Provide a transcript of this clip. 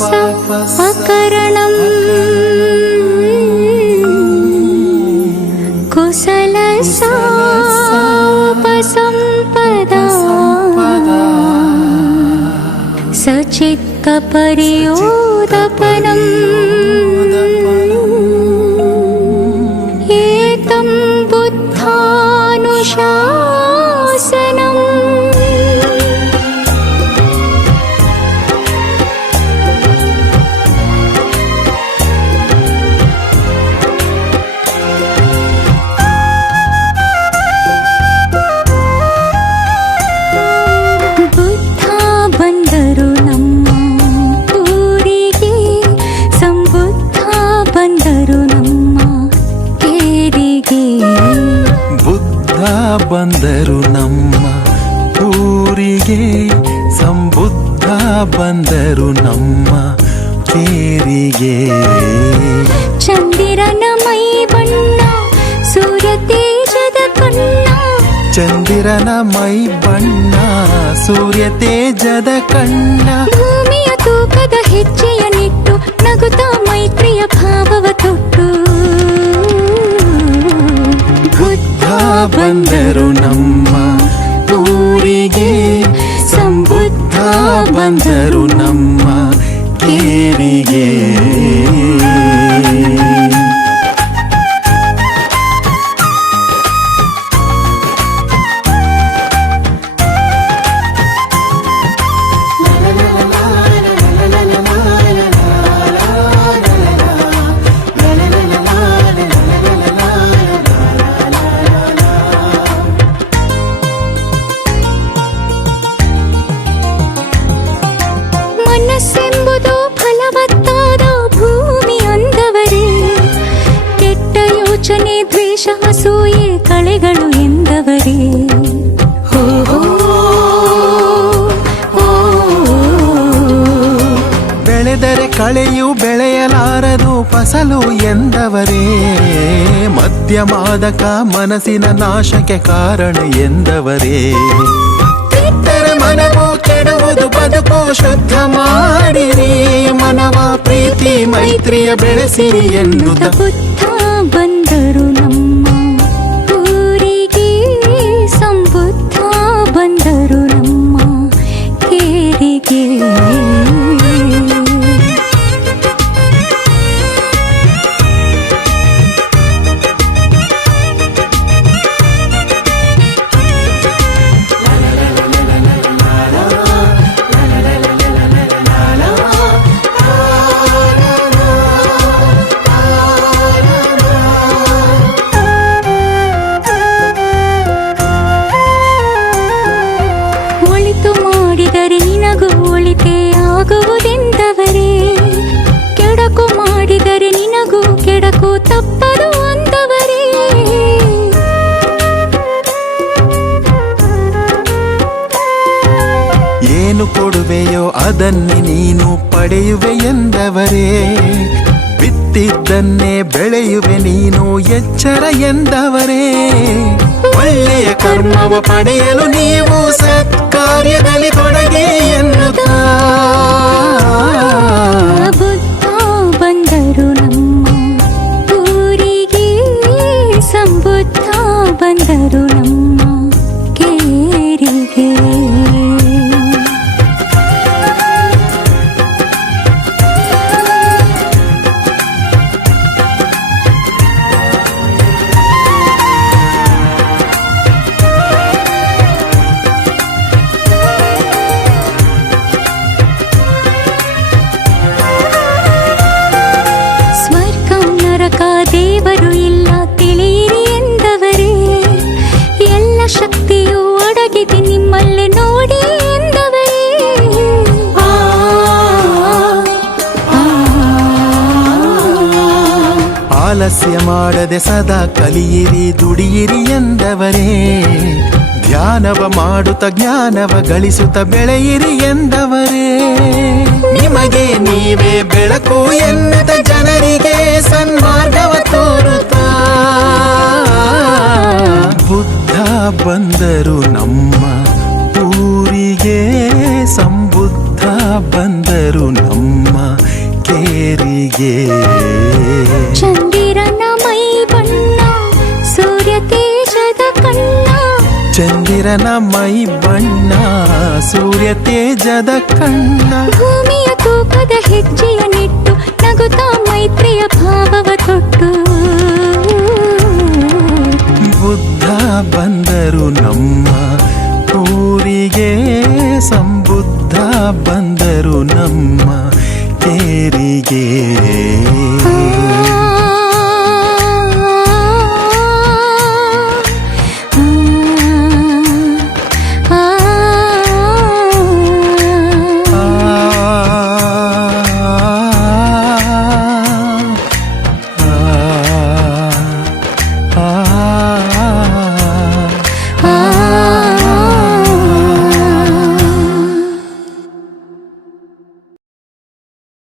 ಅಕರಣಂ ಕುಶಲ ಸಂಪದಾ ಸಚಿತ್ತ ಪರಿಯೋದಪನಂ ಏತಂ ಬುದ್ಧಾನುಶಾಸನಂ ಬಂದರು ನಮ್ಮ ಊರಿಗೆ ಸಂಬುದ್ಧ ಬಂದರು ನಮ್ಮ ಕೇರಿಗೆ ಚಂದಿರನ ಮೈ ಬಣ್ಣ ಸೂರ್ಯ ತೇಜದ ಕಣ್ಣ ಚಂದಿರನ ಮೈ ಬಣ್ಣ ಸೂರ್ಯ ತೇಜದ ಕಣ್ಣ ಭೂಮಿಯ ತೂಕದ ಹೆಜ್ಜೆಯ ನಿಟ್ಟು ನಗುತ್ತಾ ಮೈತ್ರಿಯ ಭಾವವ ತೊಟ್ಟು ಬುದ್ಧ ಬಂದರು ನಮ್ಮ ಊರಿಗೆ ಸಂಬುದ್ಧ ಬಂದರು ನಮ್ಮ ಕೇರಿಗೆ ಮನಸ್ಸೆಂಬುದು ಫಲವತ್ತಾದ ಭೂಮಿ ಅಂದವರೇ ಕೆಟ್ಟ ಯೋಚನೆ ದ್ವೇಷ ಅಸೂಯೆ ಕಳೆಗಳು ಎಂದವರೇ ಬೆಳೆದರೆ ಕಳೆಯು ಬೆಳೆಯಲಾರದು ಫಸಲು ಎಂದವರೇ ಮದ್ಯಮಾದಕ ಮನಸ್ಸಿನ ನಾಶಕ್ಕೆ ಕಾರಣ ಎಂದವರೇ ಮನವು ಕೆಡುವುದು ಬದುಕು ಶುದ್ಧ ಮಾಡಿರಿ ಮನವ ಪ್ರೀತಿ ಮೈತ್ರಿಯ ಬೆಳೆಸಿರಿ ಎನ್ನುತ್ತ ಬುದ್ಧ ಬಂದರು ನಮ್ಮ ಊರಿಗೆ ಸಂಬುದ್ಧ ಬಂದರು ನಮ್ಮ ಕೇರಿಗೆ ಆಗುವುದೆಂದವರೇ ಕೆಡಕು ಮಾಡಿದರೆ ನಿನಗೂ ಕೆಡಕು ತಪ್ಪದು ಅಂದವರೇ ಏನು ಕೊಡುವೆಯೋ ಅದನ್ನೇ ನೀನು ಪಡೆಯುವೆ ಎಂದವರೇ ಬಿತ್ತಿದ್ದನ್ನೇ ಬೆಳೆಯುವೆ ನೀನು ಎಚ್ಚರ ಎಂದವರೇ ಒಳ್ಳೆಯ ಕರ್ಮವ ಪಡೆಯಲು ನೀವು ಸತ್ಕಾರ್ಯದಲ್ಲಿ ತೊಡಗಿ ಎನ್ನುತ್ತಾ ಬುದ್ಧ ಬಂದರು ನಮ್ಮ ಊರಿಗೆ ಸಂಬುದ್ಧ ಬಂದರು ನಮ್ಮ ಕೇರಿಗೆ ದೇವರು ಇಲ್ಲ ತಿಳಿಯಿರಿ ಎಂದವರೇ ಎಲ್ಲ ಶಕ್ತಿಯು ಅಡಗಿದೆ ನಿಮ್ಮಲ್ಲಿ ನೋಡಿ ಎಂದವರೇ ಆಲಸ್ಯ ಮಾಡದೆ ಸದಾ ಕಲಿಯಿರಿ ದುಡಿಯಿರಿ ಎಂದವರೇ ಧ್ಯಾನವ ಮಾಡುತ್ತ ಜ್ಞಾನವ ಗಳಿಸುತ್ತ ಬೆಳೆಯಿರಿ ಎಂದವರೇ ನಿಮಗೆ ನೀವೇ ಬೆಳಕು ಎನ್ನುತ್ತ ಜನರಿಗೆ ಸನ್ಮಾರ್ಗವ ತೋರುತ್ತಾ ಬುದ್ಧ ಬಂದರು ನಮ್ಮ ಊರಿಗೆ ಸಂಬುದ್ಧ ಬಂದರು ನಮ್ಮ ನಮ್ಮ ಕೇರಿಗೆ. ಚಂದಿರನ ಮೈ ಬಣ್ಣ ಸೂರ್ಯ ತೇಜದ ಕಣ್ಣ, ಚಂದಿರನ ಮೈ ಬಣ್ಣ ಸೂರ್ಯ ತೇಜದ ಕಣ್ಣ. ಭೂಮಿಯ ತೂಕದ ಹೆಜ್ಜೆಯ ನಿಟ್ಟು ನಗುತ್ತಾ ಮೈತ್ರಿಯ ಭಾವವ ತೊಟ್ಟು. ಬುದ್ಧ ಬಂದರು ನಮ್ಮ ಊರಿಗೆ, ಸಂಬುದ್ಧ ಬಂದರು ನಮ್ಮ ಕೇರಿಗೆ.